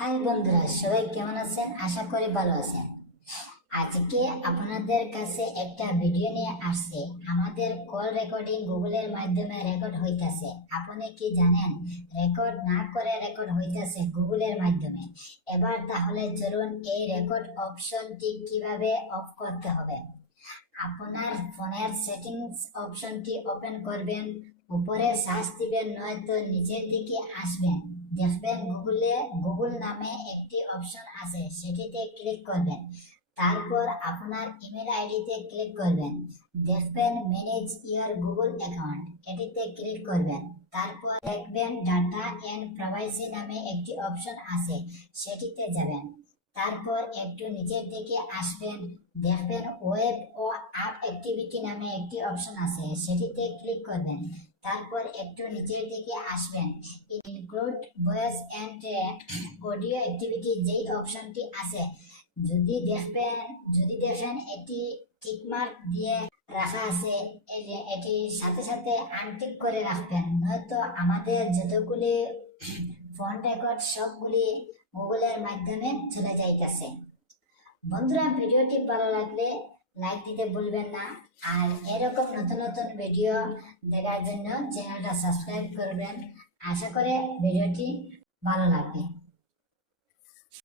High বন্ধুরা, সবাই কেমন আছেন? আশা করি ভালো আছেন। আজকে আপনাদের কাছে একটা ভিডিও নিয়ে আসছে। আমাদের কল রেকর্ডিং গুগলের মাধ্যমে রেকর্ড হইতাছে। আপনি কি জানেন, রেকর্ড না করে রেকর্ড হইতাছে গুগলের মাধ্যমে? এবার তাহলে চলুন এই রেকর্ড অপশনটি কীভাবে অফ করতে হবে? আপনার ফোনের সেটিংস অপশনটি ওপেন করবেন, উপরে সার্চ দিবেন, নয়তো নিচের দিকে আসবেন। দেখবেন গুগলে, গুগল নামে একটি অপশন আছে, সেটিতে ক্লিক করবেন। তারপর আপনার ইমেল আইডিতে ক্লিক করবেন। দেখবেন ম্যানেজ ইয়ার গুগল অ্যাকাউন্ট, এটিতে ক্লিক করবেন। তারপর দেখবেন ডাটা অ্যান্ড প্রাইভেসি নামে একটি অপশন আছে, সেটিতে যাবেন। তারপর একটু নিচের দিকে আসবেন। দেখবেন ওয়েব অ্যাক্টিভিটি নামে একটি অপশন আছে, সেটিতে ক্লিক করবেন। তারপর একটু নিচের দিকে আসবেন। Include voice and audio activity যেই অপশনটি আছে। যদি দেখবেন, যদি দেখেন এটি টিকমার্ক দিয়ে রাখা আছে এটির সাথে সাথে আনটিক করে রাখবেন। নয়তো আমাদের যতগুলি ফোন রেকর্ড সবগুলি গুগলের মাধ্যমে চলে যাইতেছে। বন্ধুরা, ভিডিওটি ভালো লাগলে লাইক দিতে ভুলবেন না। আর এরকম নতুন নতুন ভিডিও দেখার জন্য চ্যানেলটা সাবস্ক্রাইব করবেন। আশা করে ভিডিওটি ভালো লাগবে।